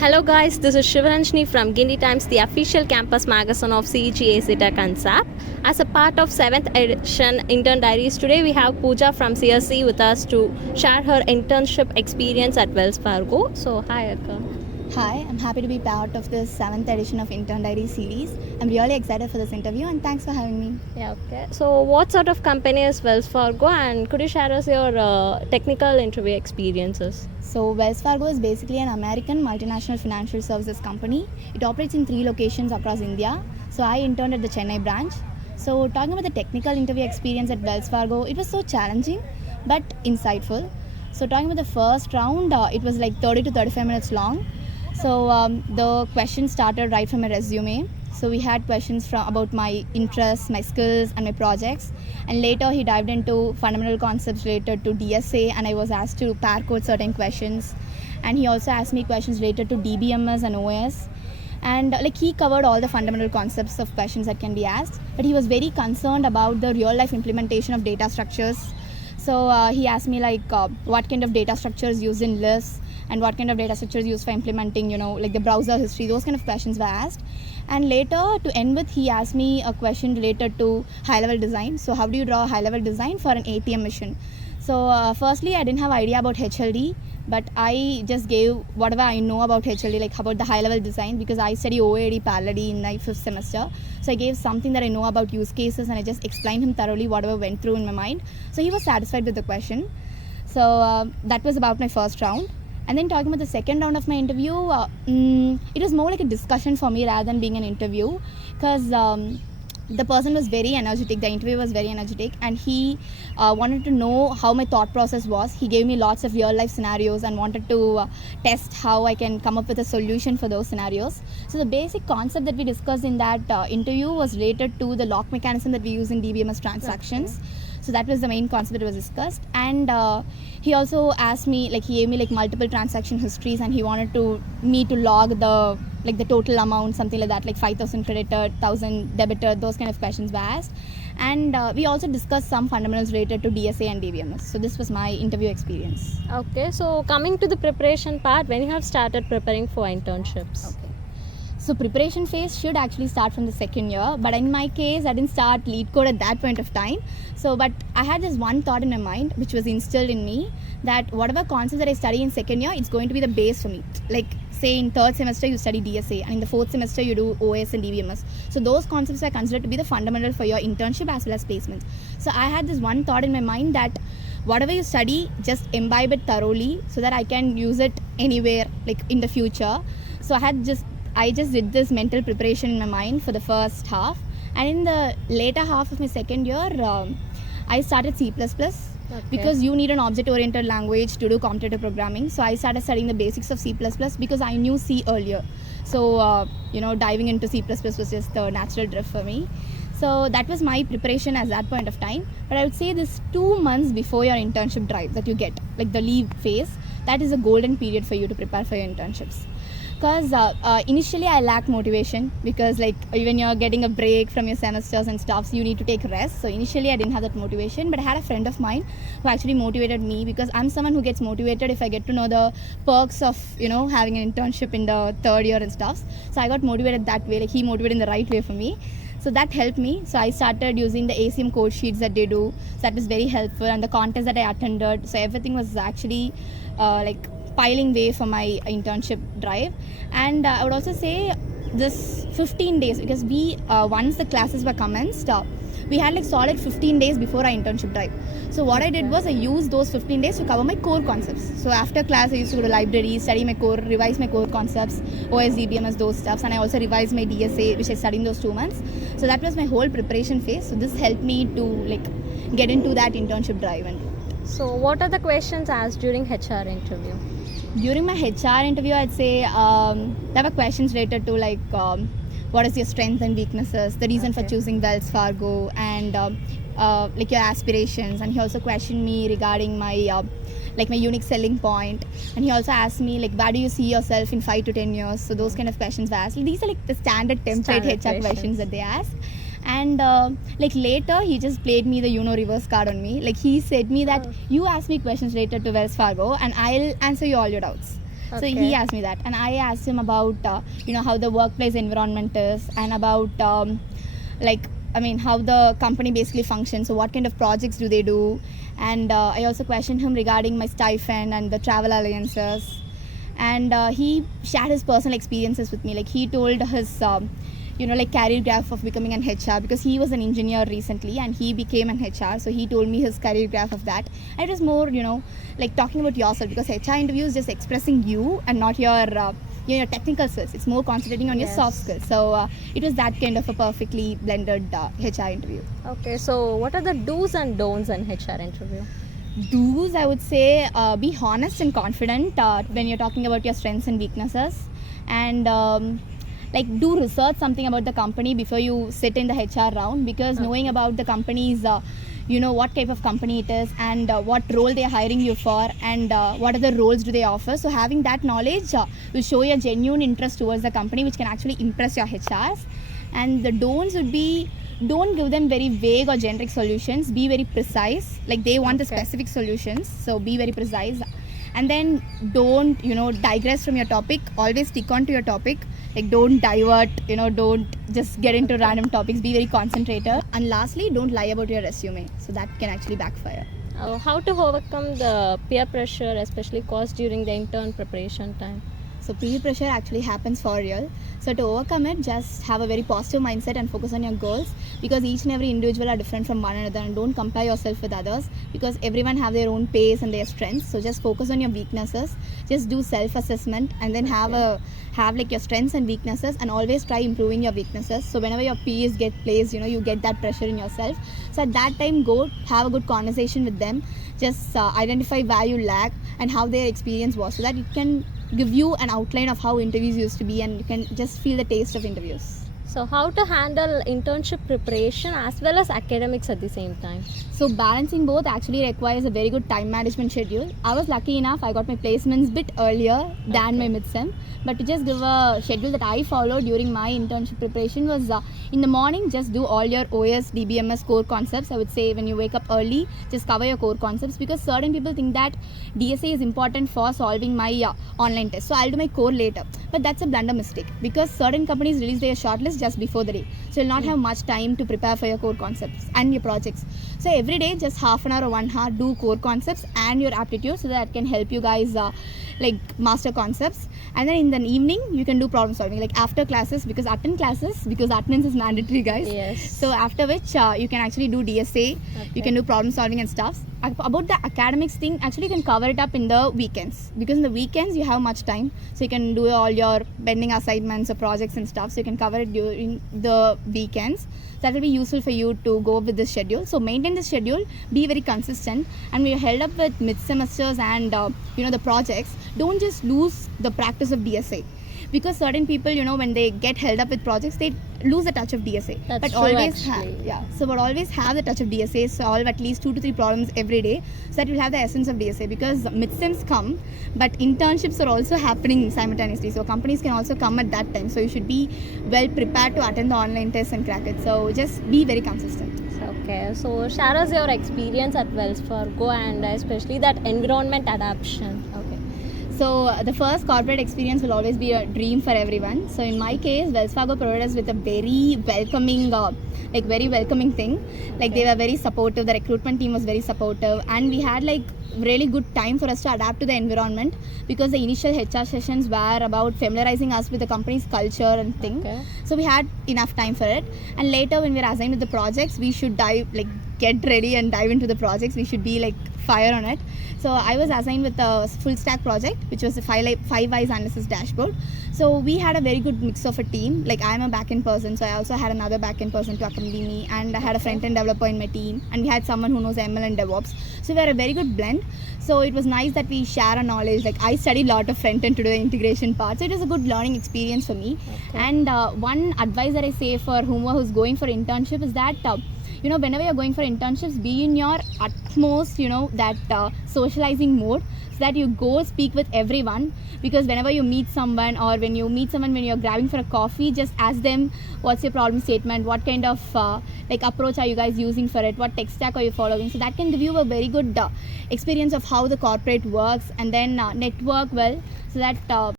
Hello guys, this is Shivaranjani from guindytimes, the official campus magazine of CEGA Tech and SAP. As a part of 7th edition Intern Diaries, today we have Pooja from CSC with us to share her internship experience at Wells Fargo. So, hi Akka. Hi, I'm happy to be part of this 7th edition of Intern Diaries series. I'm really excited for this interview and thanks for having me. Yeah, okay. So, what sort of company is Wells Fargo and could you share us your technical interview experiences? So, Wells Fargo is basically an American multinational financial services company. It operates in 3 locations across India. So, I interned at the Chennai branch. So, talking about the technical interview experience at Wells Fargo, it was so challenging but insightful. So, talking about the first round, it was like 30 to 35 minutes long. So the questions started right from my resume. So we had questions about my interests, my skills and my projects. And later he dived into fundamental concepts related to DSA and I was asked to pair code certain questions. And he also asked me questions related to DBMS and OS. And he covered all the fundamental concepts of questions that can be asked. But he was very concerned about the real life implementation of data structures. So he asked me what kind of data structures used in lists and what kind of data structures used for implementing, like the browser history, those kind of questions were asked. And later, to end with, he asked me a question related to high-level design. So how do you draw a high-level design for an ATM machine? So firstly, I didn't have idea about HLD, but I just gave whatever I know about HLD, like about the high-level design, because I study OAD parallelly in my 5th semester. So I gave something that I know about use cases and I just explained him thoroughly whatever went through in my mind. So he was satisfied with the question. So that was about my first round. And then talking about the second round of my interview, it was more like a discussion for me rather than being an interview, because the person was very energetic, the interviewer was very energetic, and he wanted to know how my thought process was. He gave me lots of real life scenarios and wanted to test how I can come up with a solution for those scenarios. So the basic concept that we discussed in that interview was related to the lock mechanism that we use in DBMS transactions. Okay. So that was the main concept that was discussed. And he also asked me, he gave me multiple transaction histories, and he wanted me to log the total amount, something like that, like 5,000 credited, 1,000 debited, those kind of questions were asked. And we also discussed some fundamentals related to DSA and DBMS. So this was my interview experience. Okay, so coming to the preparation part, when you have started preparing for internships? Okay. So preparation phase should actually start from the second year, but in my case, I didn't start lead code at that point of time. But I had this one thought in my mind, which was instilled in me, that whatever concept that I study in second year, it's going to be the base for me. Like say in 3rd semester, you study DSA, and in the 4th semester, you do OS and DBMS. So those concepts are considered to be the fundamental for your internship as well as placement. So I had this one thought in my mind that whatever you study, just imbibe it thoroughly so that I can use it anywhere, like in the future. So I just did this mental preparation in my mind for the first half, and in the later half of my second year, I started C++. Okay. Because you need an object-oriented language to do competitive programming. So I started studying the basics of C++ because I knew C earlier. So diving into C++ was just the natural drift for me. So that was my preparation at that point of time. But I would say this 2 months before your internship drive that you get, like the leave phase, that is a golden period for you to prepare for your internships. Because initially I lacked motivation, because when you're getting a break from your semesters and stuff, so you need to take rest. So initially I didn't have that motivation, but I had a friend of mine who actually motivated me, because I'm someone who gets motivated if I get to know the perks of having an internship in the 3rd year and stuff. So I got motivated that way, he motivated in the right way for me. So that helped me. So I started using the ACM code sheets that they do. So that was very helpful, and the contest that I attended. So everything was actually piling way for my internship drive. And I would also say this 15 days, because we once the classes were commenced, we had solid 15 days before our internship drive. So what I did was I used those 15 days to cover my core concepts. So after class I used to go to library, study my core, revise my core concepts, OS, DBMS, those stuffs, and I also revised my DSA, which I studied in those 2 months. So that was my whole preparation phase. So this helped me to get into that internship drive. And so what are the questions asked during HR interview? During my HR interview, I'd say there were questions related to what is your strengths and weaknesses, the reason for choosing Wells Fargo, and your aspirations. And he also questioned me regarding my my unique selling point. And he also asked me where do you see yourself in 5 to 10 years. So those kind of questions were asked. These are the standard template HR questions that they ask. And later he just played me the reverse card on me. He said me that you ask me questions related to Wells Fargo and I'll answer you all your doubts. So he asked me that, and I asked him about how the workplace environment is, and about how the company basically functions. So what kind of projects do they do? And I also questioned him regarding my stipend and the travel alliances. And he shared his personal experiences with me. Like he told his career graph of becoming an HR, because he was an engineer recently and he became an HR. So he told me his career graph of that. And it was more like talking about yourself, because HR interview is just expressing you and not your technical skills. It's more concentrating on your soft skills. So it was that kind of a perfectly blended HR interview. Okay, so what are the do's and don'ts in HR interview? Do's, I would say, be honest and confident when you're talking about your strengths and weaknesses, and do research something about the company before you sit in the HR round, because knowing about the company's what type of company it is, and what role they are hiring you for, and what other roles do they offer. So having that knowledge will show your genuine interest towards the company, which can actually impress your HRs. And the don'ts would be, don't give them very vague or generic solutions. Be very precise. Like they want the specific solutions, so be very precise. And then don't digress from your topic. Always stick on to your topic. Like don't divert, don't just get into random topics. Be very concentrated. And lastly, don't lie about your resume. So that can actually backfire. How to overcome the peer pressure, especially caused during the intern preparation time? So peer pressure actually happens for real. So to overcome it, just have a very positive mindset and focus on your goals, because each and every individual are different from one another, and don't compare yourself with others, because everyone have their own pace and their strengths. So just focus on your weaknesses, just do self-assessment, and then have your strengths and weaknesses, and always try improving your weaknesses. So whenever your peers get placed, you get that pressure in yourself. So at that time, go have a good conversation with them. Just identify where you lack and how their experience was, so that it can give you an outline of how interviews used to be, and you can just feel the taste of interviews. So how to handle internship preparation as well as academics at the same time? So balancing both actually requires a very good time management schedule. I was lucky enough, I got my placements bit earlier than my mid-sem. But to just give a schedule that I followed during my internship preparation was in the morning, just do all your OS, DBMS core concepts. I would say when you wake up early, just cover your core concepts, because certain people think that DSA is important for solving my online test. So I'll do my core later. But that's a blunder mistake, because certain companies release their shortlist just before the day. So you'll not have much time to prepare for your core concepts and your projects. So every day, just half an hour or 1 hour, do core concepts and your aptitude, so that can help you guys master concepts. And then in the evening, you can do problem solving, like after classes, because attendance is mandatory, guys. Yes. So after which you can actually do DSA, you can do problem solving and stuff. About the academics thing, actually you can cover it up in the weekends, because in the weekends you have much time, so you can do all your pending assignments or projects and stuff, so you can cover it during the weekends. That will be useful for you to go with this schedule. So maintain the schedule, be very consistent, and when you're held up with mid-semesters and the projects, don't just lose the practice of DSA, because certain people, when they get held up with projects, they lose the touch of DSA. That's but true, always actually. always have the touch of DSA, solve at least 2 to 3 problems every day, so that you'll have the essence of DSA. Because mid-sems come, but internships are also happening simultaneously, so companies can also come at that time. So you should be well prepared to attend the online tests and crack it. So just be very consistent. Okay, so share us your experience at Wells Fargo, and especially that environment adaptation. So the first corporate experience will always be a dream for everyone. So in my case, Wells Fargo provided us with a very welcoming thing. Like they were very supportive. The recruitment team was very supportive, and we had really good time for us to adapt to the environment, because the initial HR sessions were about familiarizing us with the company's culture and thing. So we had enough time for it. And later, when we were assigned with the projects, we should get ready and dive into the projects. We should be fire on it. So I was assigned with a full stack project, which was a 5-wise analysis dashboard. So we had a very good mix of a team. I'm a back-end person, so I also had another back-end person to accompany me, and I had a front-end developer in my team, and we had someone who knows ML and DevOps. So we had a very good blend. So it was nice that we share our knowledge. I studied a lot of front-end to do the integration part. So it was a good learning experience for me. And one advice that I say for who's going for internship is that you know, whenever you're going for internships, be in your utmost, you know, that socializing mode, so that you go speak with everyone. Because whenever you meet someone, or when you meet someone when you're grabbing for a coffee, just ask them what's your problem statement, what kind of like approach are you guys using for it, what tech stack are you following. So that can give you a very good experience of how the corporate works, and then network well, so that